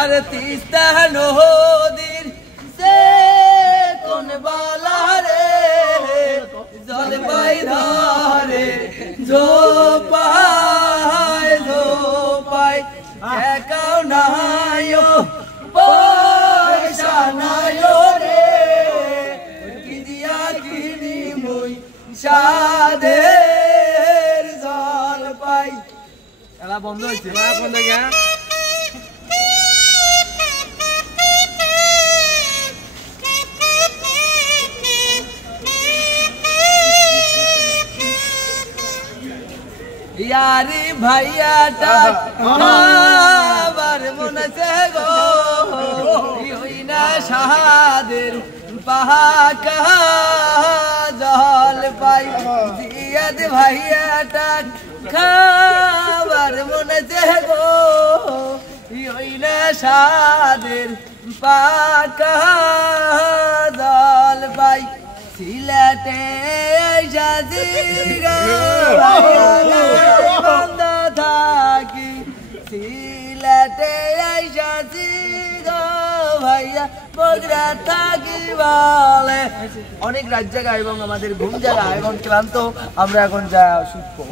আরে তিস্তা নদীর সে কোন বালা রে জল পাই ধরে ঝোপায় একাও নাইও পয়সা নাইও রে কি দিয়া কিনি মুই সাদের জল পাই। খেলা বন্ধ হয়েছে বন্ধ গিয়া यारी भैया टावर मन से गो ना शादिर पहाका जल पाई जियद भैया टावर मन से गो ना शादिर पहाका जल पाई सिलटे जाजीरा সিলেটে আইসাছি গো ভাইয়া বগুড়া থাকি বলে। অনেক রাত জায়গা এবং আমাদের ঘুম জায়গা এবং ক্লান্ত, আমরা এখন যা শুটবো।